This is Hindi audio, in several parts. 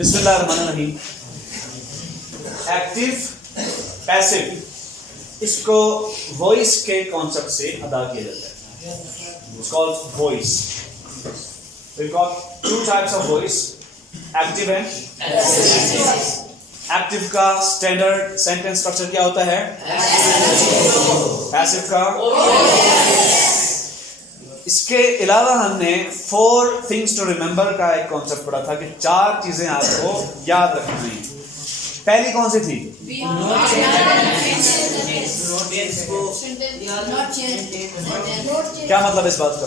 बिस्मिल्लाहिर्रहमानिर्रहीम। एक्टिव पैसिव, इसको वॉइस के कॉन्सेप्ट से अदा किया जाता है। It's called voice. We've got two types of voice, active and passive. Active का स्टैंडर्ड सेंटेंस स्ट्रक्चर क्या होता है? पैसिव का इसके अलावा हमने 4 things to remember का एक कॉन्सेप्ट पढ़ा था कि 4 चीजें आपको याद रखनी है। पहली कौन सी थी? क्या मतलब इस बात का?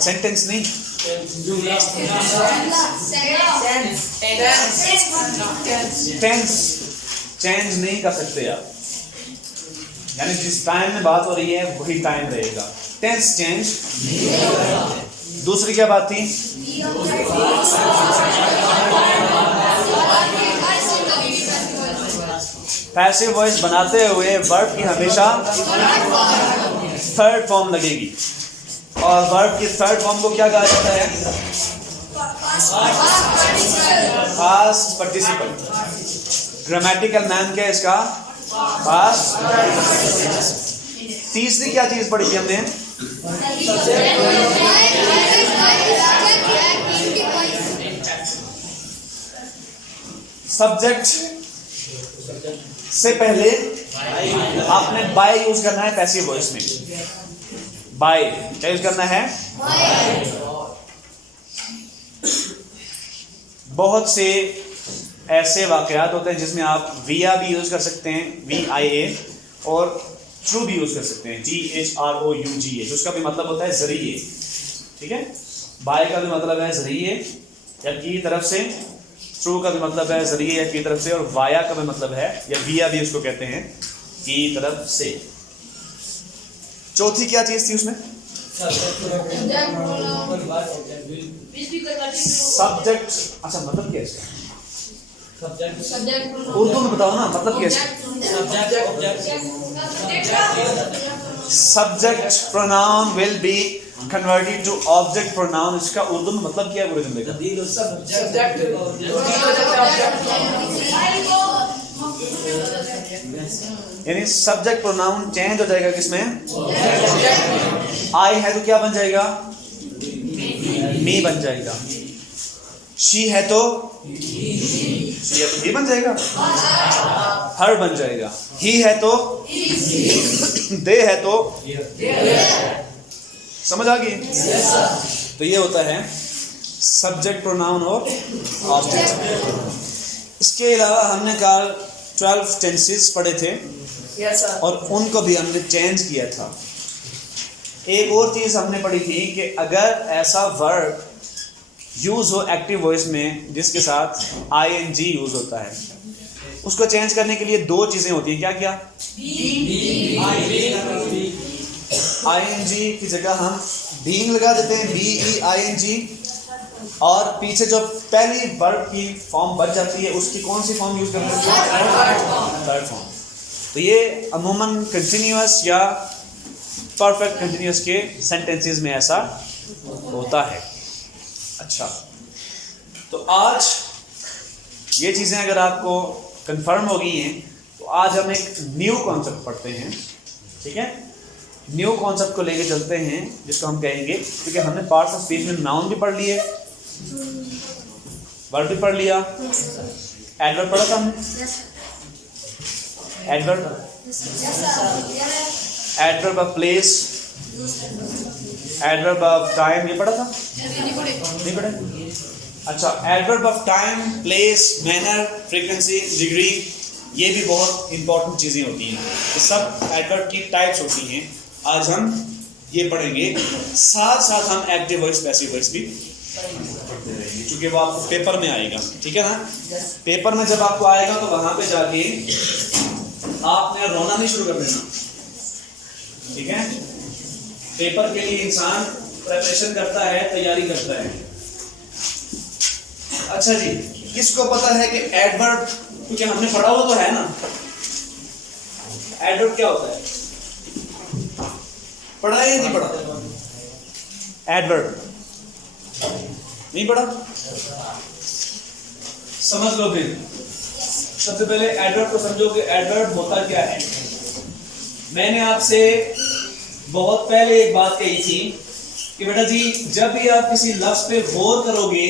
सेंटेंस नहीं, टेंस चेंज नहीं कर सकते आप, यानी जिस टाइम में बात हो रही है वही टाइम रहेगा, टेंस चेंज नहीं होगा। दूसरी क्या बात थी? पैसिव वॉइस बनाते हुए वर्ब की हमेशा थर्ड फॉर्म लगेगी, और वर्ब की थर्ड फॉर्म को क्या कहा जाता है? Past participle. ग्रामेटिकल नाम क्या है इसका? पास्ट। तीसरी क्या चीज पढ़ी थी हमने? सब्जेक्ट से पहले आपने बाय यूज करना है पैसिव वॉइस में। बाय क्या यूज करना है? बहुत से ऐसे वाकयात होते हैं जिसमें आप विया भी यूज कर सकते हैं, VIA, और थ्रू भी यूज कर सकते हैं, THROUGH, उसका भी मतलब होता है जरिए। ठीक है, बाय का भी मतलब है जरिए या की तरफ से, थ्रू का भी मतलब है जरिए या की तरफ से, और वाया का भी मतलब है, या विया भी उसको कहते हैं, की तरफ से। चौथी क्या चीज थी उसमें? सब्जेक्ट। अच्छा, मतलब क्या है इसका? उर्दू में बताओ ना, मतलब क्या है? Subject pronoun will be converted to object pronoun. इसका उर्दू में मतलब क्या है पूरे जुमले का? यानी सब्जेक्ट प्रोनाउन चेंज हो जाएगा किसमें? आई है तो क्या बन जाएगा? मी बन जाएगा। शी है तो ही बन जाएगा, हर बन जाएगा। ही है तो दे है तो, समझ आ गई? तो ये होता है सब्जेक्ट प्रोनाउन और ऑब्जेक्ट। इसके अलावा हमने कल 12 टेंसेस पढ़े थे, और उनको भी हमने चेंज किया था। एक और चीज हमने पढ़ी थी कि अगर ऐसा वर्ब यूज हो एक्टिव वॉइस में जिसके साथ ING यूज होता है, उसको चेंज करने के लिए 2 चीजें होती हैं। क्या क्या? ING की जगह हम बीइंग लगा देते हैं, BEING, और पीछे जो पहली वर्ब की फॉर्म बच जाती है उसकी कौन सी फॉर्म यूज करते हैं? Third form. तो ये अमूमन कंटिन्यूअस या परफेक्ट कंटिन्यूअस के सेंटेंसेस में ऐसा होता है। अच्छा, तो आज ये चीज़ें अगर आपको कंफर्म हो गई हैं तो आज हम एक न्यू कॉन्सेप्ट पढ़ते हैं। ठीक है, न्यू कॉन्सेप्ट को लेके चलते हैं जिसको हम कहेंगे, क्योंकि हमने पार्ट्स ऑफ स्पीच में नाउन भी पढ़ लिए, वर्ब भी पढ़ लिया, एडवर्ब पढ़ा था हमने, adverb of place, adverb of time, ये पढ़ा था? नहीं पढ़ा? अच्छा, adverb of time, place, manner, frequency, degree, ये भी बहुत इंपॉर्टेंट चीज़ें होती हैं। ये सब एडवर्ब की टाइप्स होती हैं। आज हम ये पढ़ेंगे, साथ साथ हम एक्टिव वॉइस पैसिव वॉइस भी पढ़ते रहेंगे, क्योंकि वो आपको पेपर में आएगा। ठीक है ना? पेपर में जब आपको आएगा तो वहाँ पे जाके आपने रोना नहीं शुरू कर देना। ठीक है, पेपर के लिए इंसान प्रिपरेशन करता है, तैयारी करता है। अच्छा जी, किसको पता है कि एडवर्ब, क्योंकि हमने पढ़ा हुआ तो है ना, एडवर्ब क्या होता है? पढ़ा है या नहीं पढ़ा? एडवर्ब नहीं पढ़ा? समझ लो फिर। सबसे पहले एडवर्ब को समझो कि एडवर्ब होता क्या है। मैंने आपसे बहुत पहले एक बात कही थी कि बेटा जी जब भी आप किसी लफ्ज पे गौर करोगे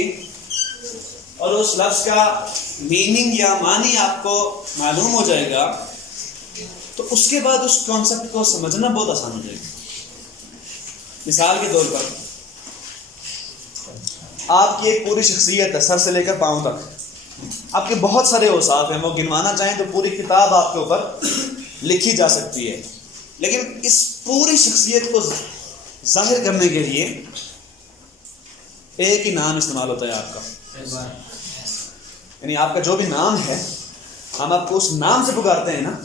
और उस लफ्ज का मीनिंग या मानी आपको मालूम हो जाएगा तो उसके बाद उस कॉन्सेप्ट को समझना बहुत आसान हो जाएगा। मिसाल के तौर पर आपकी एक पूरी शख्सियत है सर से लेकर पांव तक, आपके बहुत सारे औसाफ हैं, वो गिनवाना चाहें तो पूरी किताब आपके ऊपर लिखी जा सकती है, लेकिन इस पूरी शख्सियत को जाहिर करने के लिए एक ही नाम इस्तेमाल होता है आपका। यानी आपका जो भी नाम है हम आपको उस नाम से पुकारते हैं ना,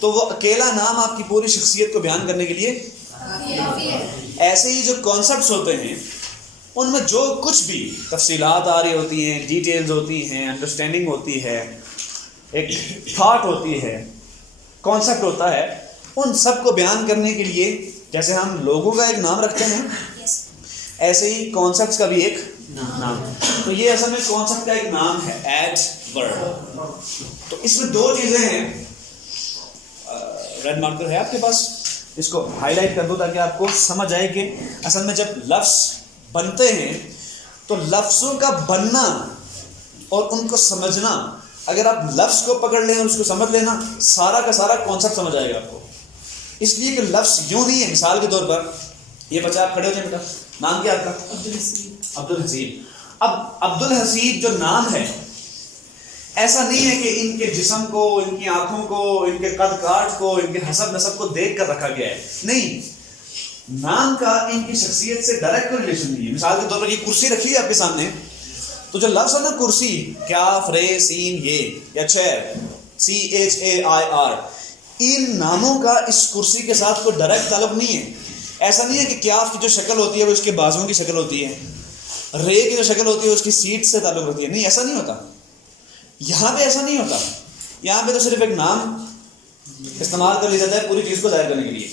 तो वो अकेला नाम आपकी पूरी शख्सियत को बयान करने के लिए। ऐसे ही जो कॉन्सेप्ट्स होते हैं उनमें जो कुछ भी तफसीलात आ रही होती हैं, डिटेल्स होती हैं, अंडरस्टैंडिंग होती है, एक थॉट होती है, कॉन्सेप्ट होता है, उन सब को बयान करने के लिए जैसे हम लोगों का एक नाम रखते हैं ऐसे ही कॉन्सेप्ट्स का भी एक नाम। तो ये असल में कॉन्सेप्ट का एक नाम है एडवर्ब। तो इसमें दो चीज़ें हैं। रेड मार्कर है आपके पास, इसको हाईलाइट कर दो ताकि आपको समझ आए कि असल में जब लफ्ज़ बनते हैं तो लफ्ज़ों का बनना और उनको समझना, अगर आप लफ्ज़ को पकड़ लें और उसको समझ लेना, सारा का सारा कॉन्सेप्ट समझ आएगा आपको। इसलिए कि लफ्ज़ यूँ नहीं है। मिसाल के तौर पर ये बच्चा, आप खड़े हो जाए बेटा, नाम क्या आपका? अब्दुल हसीब। अब अब्दुल हसीब जो नाम है, ऐसा नहीं है कि इनके जिस्म को, इनकी आंखों को, इनके कद काठ को, इनके हसब नसब को देख कर रखा गया है, नहीं। नाम का इनकी शख्सियत से डायरेक्ट कोई रिलेशन नहीं है। मिसाल के तौर पर ये कुर्सी रखी है आपके सामने, तो जो लफ्ज़ है ना कुर्सी, क्या फ्रे सीन ये या चेयर CHAIR, इन नामों का इस कुर्सी के साथ कोई डायरेक्ट ताल्लुक नहीं है। ऐसा नहीं है कि क्याफ की जो शक्ल होती है वो उसके बाजुओं की शक्ल होती है, रे की जो शक्ल होती है उसकी सीट से ताल्लुक होती है, नहीं, ऐसा नहीं होता। यहाँ पे ऐसा नहीं होता। यहाँ पे तो सिर्फ एक नाम इस्तेमाल कर लिया जाता है पूरी चीज़ को जाहिर करने के लिए।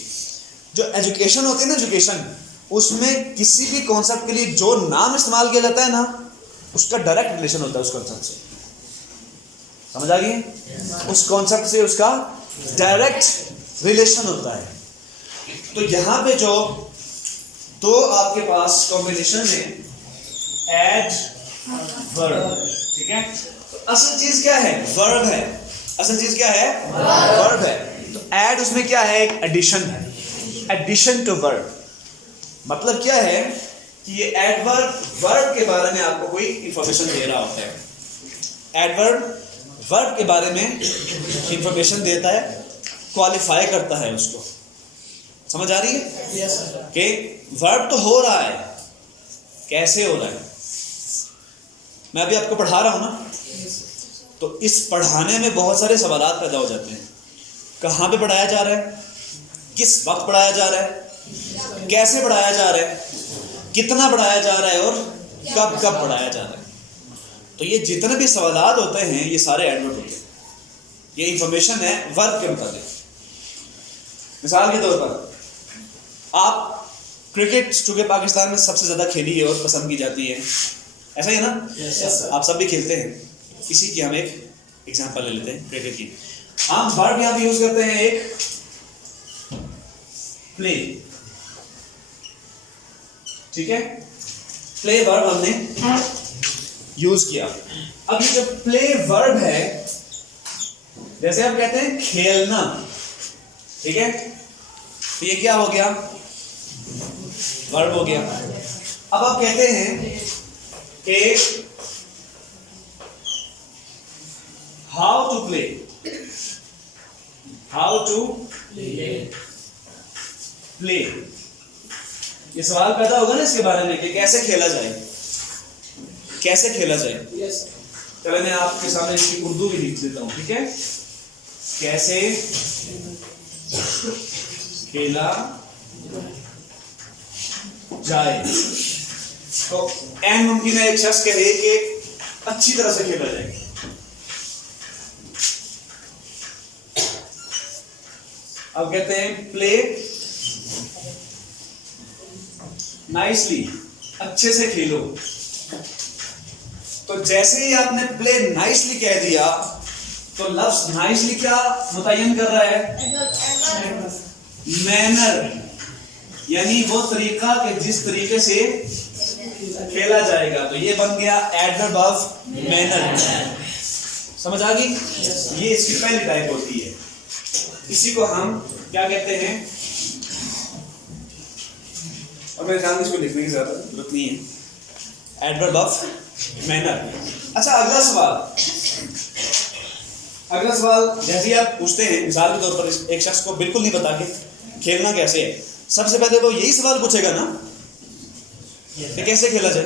जो एजुकेशन होती है ना, एजुकेशन, उसमें किसी भी कॉन्सेप्ट के लिए जो नाम इस्तेमाल किया जाता है ना, उसका डायरेक्ट रिलेशन होता है उस कॉन्सेप्ट से। समझ आ गई? उस कॉन्सेप्ट से उसका डायरेक्ट रिलेशन होता है। तो यहाँ पे जो दो आपके पास कॉम्बिनेशन है एडवर्ब, ठीक है। तो असल चीज क्या है? वर्ब है। असल चीज क्या है? वर्ब है। तो एड उसमें क्या है? एक एडिशन है, एडिशन टू वर्ब। मतलब क्या है कि ये एडवर्ब वर्ब के बारे में आपको कोई इंफॉर्मेशन दे रहा होता है। एडवर्ब वर्ब के बारे में इंफॉर्मेशन देता है, क्वालिफाई करता है उसको। समझ आ रही है? yes, कि वर्ब तो हो रहा है, कैसे हो रहा है? मैं अभी आपको पढ़ा रहा हूं ना, तो इस पढ़ाने में बहुत सारे सवालात पैदा हो जाते हैं। कहाँ पे पढ़ाया जा रहा है, किस वक्त पढ़ाया जा रहा है, कैसे पढ़ाया जा रहा है, कितना पढ़ाया जा रहा है और कब कब पढ़ाया जा रहा है। तो ये जितने भी सवालात होते हैं ये सारे एडवर्ब होते हैं। ये इंफॉर्मेशन है वर्ब के मुताबिक। मिसाल के तौर पर आप क्रिकेट चूँकि पाकिस्तान में सबसे ज़्यादा खेली है और पसंद की जाती है, ऐसा ही है ना? yes, आप सब भी खेलते हैं। इसी की हम एक एग्जांपल ले लेते हैं क्रिकेट की। हम वर्ब यहाँ पे यूज करते हैं एक प्ले, ठीक है। प्ले वर्ब हमने यूज किया। अब ये जो प्ले वर्ब है, जैसे हम कहते हैं खेलना, ठीक है, तो ये क्या हो गया? वर्ब हो गया। अब आप कहते हैं कि how to play, how to play, ये सवाल पैदा होगा ना इसके बारे में कि कैसे खेला जाए, कैसे खेला जाए। yes. चलो मैं आपके सामने इसकी उर्दू भी लिख देता हूं, ठीक है। कैसे खेला जाए। तो एन मुमकिन है एक शख्स कहे कि अच्छी तरह से खेला जाए। अब कहते हैं प्ले नाइसली, अच्छे से खेलो। तो जैसे ही आपने प्ले नाइसली कह दिया तो लफ्ज नाइसली क्या मुतय्यन कर रहा है? मैनर, यानी वो तरीका कि जिस तरीके से खेला जाएगा। तो ये बन गया एडवर्ब ऑफ मैनर। समझ आ गई? ये इसकी पहली टाइप होती है। इसी को हम क्या कहते हैं, और मेरे ख्याल में इसको लिखने की जरूरत नहीं है, एडवर्ब ऑफ मैनर। अच्छा, अगला सवाल जैसे आप पूछते हैं, मिसाल के तौर पर एक शख्स को बिल्कुल नहीं पता कि खेलना कैसे है, सबसे पहले वो यही सवाल पूछेगा ना कि कैसे खेला जाए।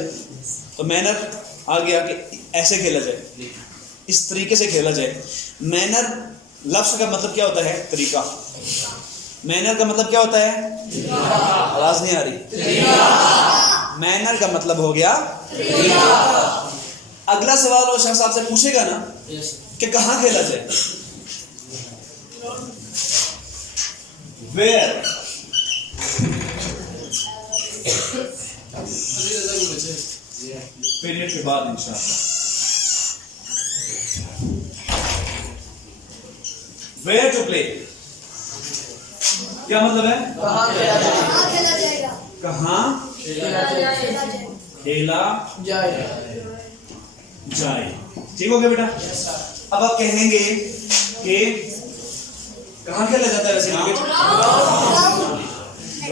तो मैनर आ गया कि ऐसे खेला जाए, इस तरीके से खेला जाए। मैनर लफ्ज का मतलब क्या होता है? तरीका। मैनर का मतलब क्या होता है? आवाज नहीं आ रही। मैनर का मतलब हो गया तरीका। अगला सवाल वो शख्स आपसे पूछेगा ना कि कहाँ खेला जाए, वेयर। पीरियड के बाद इंशाअल्लाह। वेयर टू प्ले क्या मतलब है? कहाँ खेला जाए। ठीक हो गया बेटा? अब आप कहेंगे कि कहाँ खेला जाता है वैसे क्रिकेट?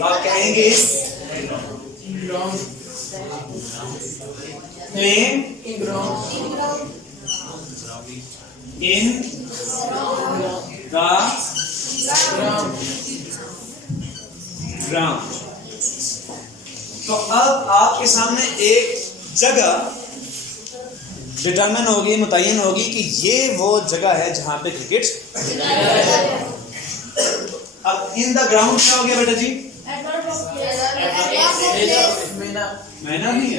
आप कहेंगे प्लेइंग इन द ग्राउंड। तो अब आपके सामने एक जगह डिटरमिन होगी, मुतय्यन होगी कि ये वो जगह है जहां पे क्रिकेट। अब इन द ग्राउंड क्या हो गया बेटा जी? मैनर नहीं है।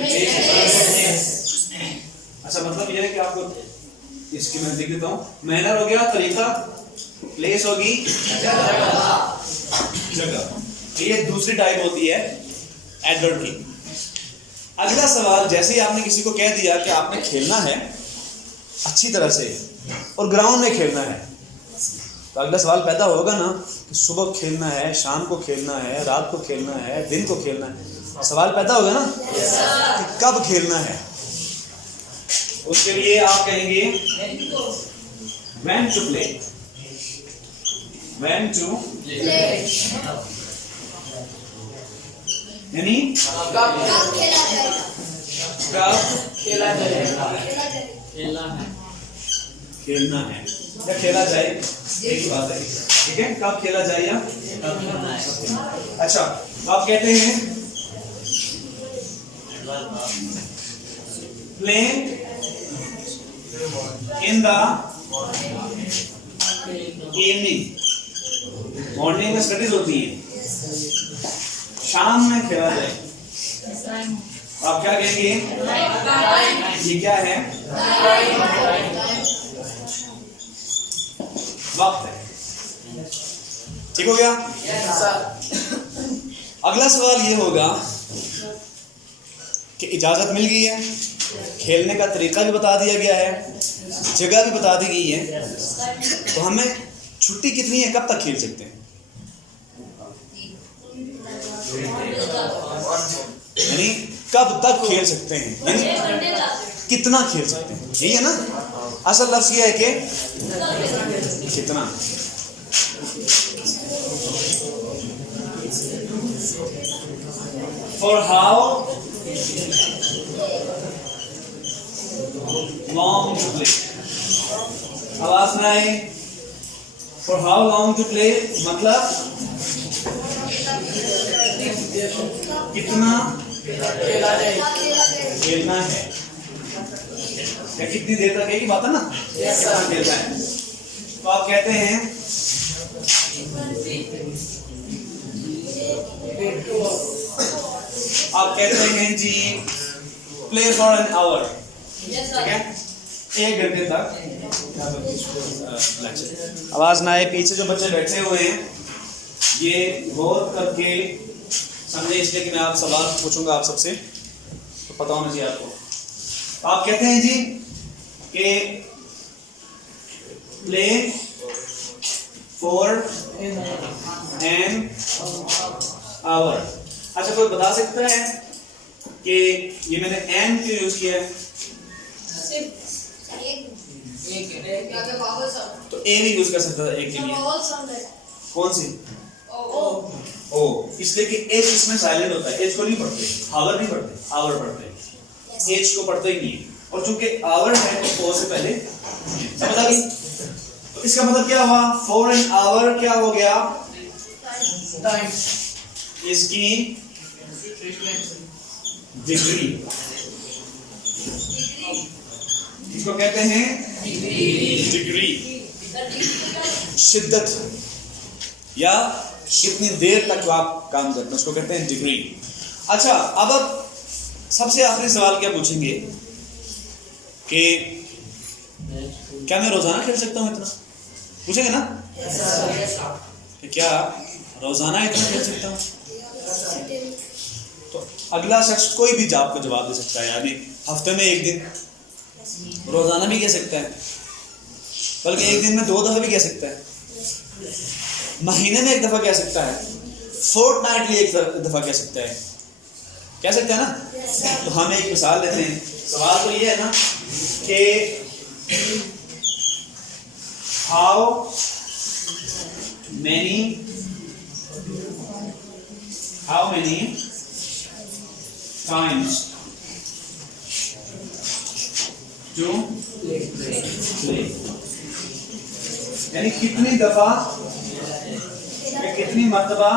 अच्छा, मतलब यह है कि आपको इसकी मैं लिख देता हूं। मैनर हो गया तरीका, प्लेस होगी जगह। ये दूसरी टाइप होती है एडवर्ब की। अगला सवाल, जैसे ही आपने किसी को कह दिया कि आपने खेलना है अच्छी तरह से और ग्राउंड में खेलना है, तो अगला सवाल पैदा होगा ना कि सुबह खेलना है, शाम को खेलना है, रात को खेलना है, दिन को खेलना है। सवाल पैदा होगा ना कि कब खेलना है। उसके लिए आप कहेंगे when to play, when to यानी कब खेलना है या खेला जाए, एक ही बात है। ठीक है, कब खेला जाए या अच्छा, आप कहते हैं playing in the evening. Morning में स्टडीज होती है, शाम में खेला जाए। आप क्या कहेंगे? ये क्या है? वक्त है। ठीक हो गया? अगला सवाल ये होगा कि इजाजत मिल गई है, खेलने का तरीका भी बता दिया गया है, जगह भी बता दी गई है, तो हमें छुट्टी कितनी है, कब तक खेल सकते हैं? यानी कब तक खेल सकते हैं, यानी कितना खेल सकते हैं, यही है ना। असल लफ्ज ये है कि कितना। For how long to play. आवाज में आए? For how long to play मतलब कितना खेलना है या कितनी देर तक, एक ही बात है ना, खेलना है। तो आप कहते हैं जी प्ले फॉर एन आवर। ठीक है, 1 घंटे तक। आवाज ना आए, पीछे जो बच्चे बैठे हुए हैं ये गौर करके समझे, इसलिए कि मैं आप सवाल पूछूंगा आप सबसे, तो पता होना चाहिए आपको। आप कहते हैं जी कि प्ले फॉर एन आवर। अच्छा, कोई बता सकता है कि ये मैंने एन क्यों यूज किया है? तो ए भी यूज कर सकता था एक के लिए। कौन सी? ओ। इसलिए कि एच इसमें साइलेंट होता है, एच को नहीं पढ़ते, आवर नहीं पढ़ते, आवर पढ़ते हैं, एच को पढ़ते ही नहीं है। और चूंकि आवर है तो ओ से पहले समझ आ गई। तो इसका मतलब क्या हुआ? फॉर एन आवर क्या हो गया? टाइम। इसकी डिग्री, इसको कहते हैं डिग्री, शिद्दत, या कितनी देर तक आप काम करते हैं उसको कहते हैं डिग्री। अच्छा, अब सबसे आखिरी सवाल क्या पूछेंगे कि क्या मैं रोजाना खेल सकता हूँ? इतना पूछेंगे ना? कि क्या रोजाना इतना खेल सकता हूँ? तो अगला शख्स कोई भी आपको जवाब दे सकता है, यानी हफ्ते में एक दिन, रोजाना भी कह सकता है, बल्कि एक दिन में 2 दफा भी कह सकता है, महीने में 1 दफा कह सकता है, फोर्टनाइटली 1 दफा कह सकता है, कह सकते हैं ना? तो हम एक मिसाल लेते हैं। सवाल तो ये है ना कि how many times to play, यानी कितनी दफा या कितनी मर्तबा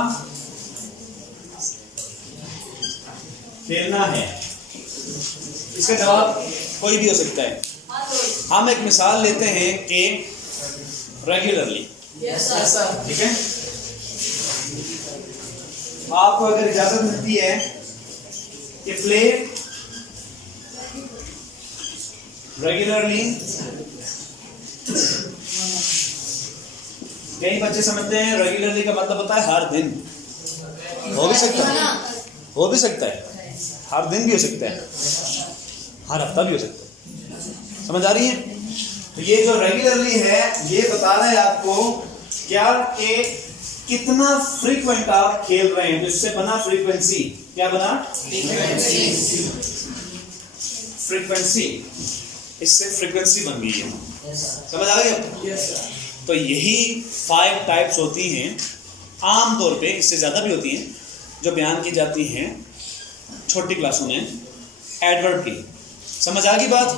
खेलना है। इसका जवाब कोई भी हो सकता है। हम एक मिसाल लेते हैं कि रेगुलरली, ठीक है? आपको अगर इजाजत मिलती है कि प्ले रेगुलरली, कई बच्चे समझते हैं रेगुलरली का मतलब होता है हर दिन। हो भी सकता है, हो भी सकता है, हर दिन भी हो सकता है, हर हफ्ता भी हो सकता है। समझ आ रही है? तो ये जो रेगुलरली है ये बता रहा है आपको क्या कि कितना फ्रीक्वेंट आप खेल रहे हैं। तो इससे बना फ्रीक्वेंसी। क्या बना? फ्रीक्वेंसी। इससे फ्रीक्वेंसी बन गई है। समझ आ गई? तो यही 5 टाइप्स होती हैं आम तौर पे, इससे ज़्यादा भी होती हैं जो बयान की जाती हैं छोटी क्लासों में एडवर्ब की। समझ आ गई बात?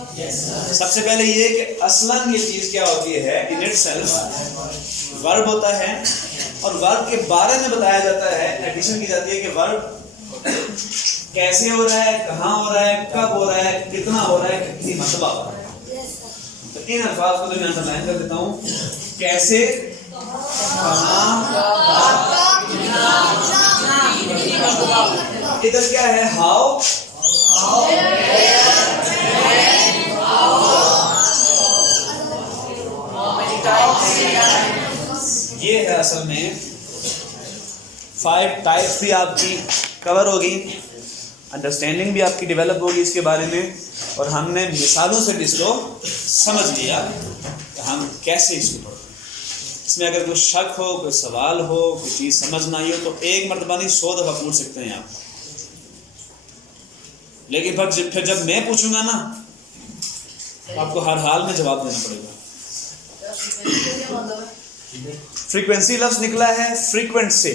सबसे पहले ये कि असलन ये चीज़ क्या होती है, इन इटसेल्फ वर्ब होता है, और वर्ब के बारे में बताया जाता है, एडिशन की जाती है कि वर्ब कैसे हो रहा है, कहाँ हो रहा है, कब हो रहा है, कितना हो रहा है, कितनी मर्तबा हो रहा है। तो इन अल्फाज को तो मैं अंडरलाइन कर देता हूँ, कैसे, कहाँ, इधर क्या है, हाउ, ये है असल में 5 टाइप्स भी आपकी कवर होगी, अंडरस्टैंडिंग भी आपकी डेवलप होगी इसके बारे में, और हमने मिसालों से भी इसको समझ लिया कि हम कैसे इसको पढ़ें। इसमें अगर कोई शक हो, कोई सवाल हो, कोई चीज़ समझ ना आई हो तो एक मरतबा नहीं 100 दफ़ा पूछ सकते हैं आप। लेकिन फिर जब मैं पूछूंगा ना तो आपको हर हाल में जवाब देना पड़ेगा। फ्रीक्वेंसी लफ्ज निकला है फ्रीक्वेंट से।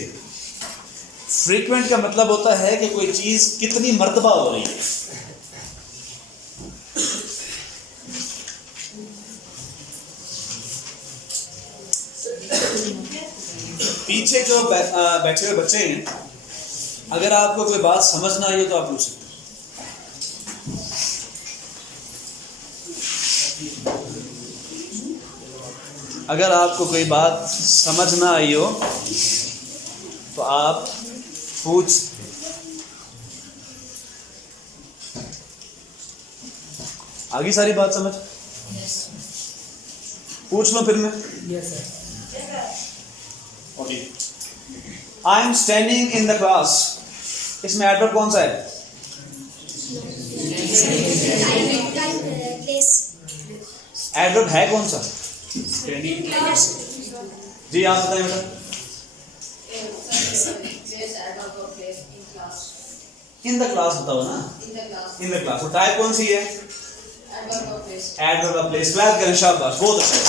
फ्रीक्वेंट का मतलब होता है कि कोई चीज कितनी मर्तबा हो रही है। पीछे जो बैठे हुए बच्चे हैं, अगर आपको कोई बात समझ ना आई हो तो आप पूछ सकते हैं। अगर आपको कोई बात समझ ना आई हो तो आप पूछ। आगे सारी बात समझ? पूछ लो फिर मैं। Okay, I am standing in the class. इसमें एडवर्ब कौन सा है? एडवर्ब है कौन सा? जी आप बताएं बेटा। इन द क्लास बताओ ना, इन द क्लास। तो टाइप कौन सी है? Adverb of place. क्लैप करें, शाबाश, बहुत अच्छा।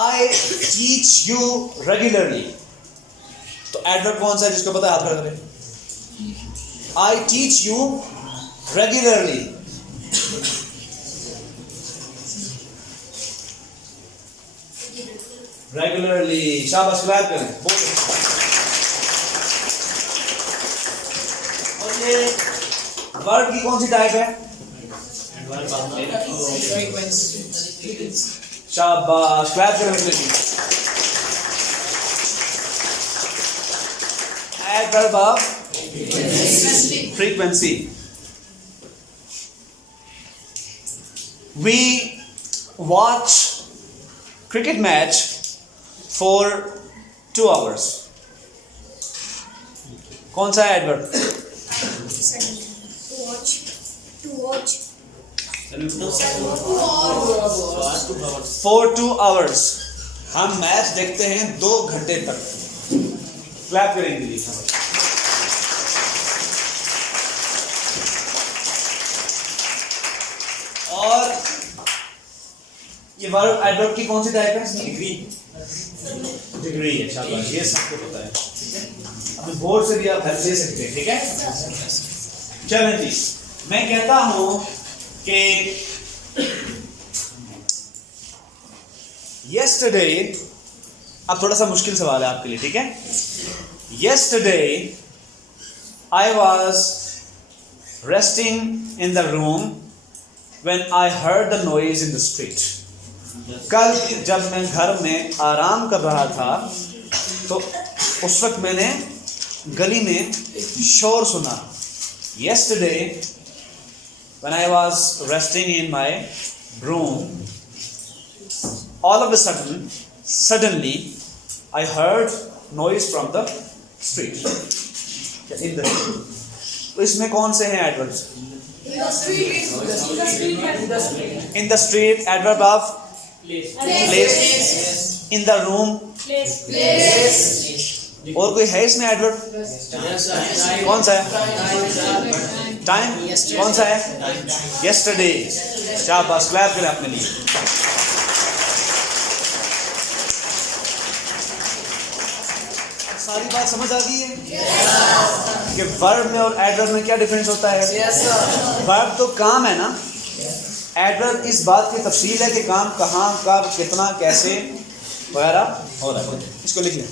I teach you regularly, तो एडवर्ब कौन सा है जिसको पता है हाथ खड़ा करें। I teach you regularly, regularly, शाबाश, क्लैप करें। और ये वर्ब की कौन सी टाइप है? शाबाश, क्लैप करें। Adverb of frequency. We watch cricket match for 2 hours. कौन सा है adverb? To watch. For 2 hours. हम मैच देखते हैं 2 घंटे तक। क्लैप करेंगे जी। और ये वर्ब एडवर्ब की कौन सी टाइप है? डिग्री है, शाबाश, ये सबको पता है। अपने बोर्ड से भी आप हेल्प ले सकते हैं, ठीक है। चलें जी, मैं कहता हूं कि yesterday, अब थोड़ा सा मुश्किल सवाल है आपके लिए, ठीक है। Yesterday I was resting in the room when I heard the noise in the street. कल जब मैं घर में आराम कर रहा था तो उस वक्त मैंने गली में शोर सुना। Yesterday when I was resting in my room, all of a suddenly I heard noise from the street. In the तो इसमें कौन से हैं adverbs? In the street, adverb of place. In the room, और कोई है इसमें एडवर्ब? कौन सा है? टाइम कौन सा है? Yesterday। शाबाश, क्लैप करें अपने लिए। सारी बात समझ आ गई है कि वर्ब में और एडवर्ब में क्या डिफरेंस होता है? वर्ब तो काम है ना, एडवर्ब इस बात की तफसील है कि काम कहाँ, कब, कितना, कैसे वगैरह हो रहा है। इसको लिख लें।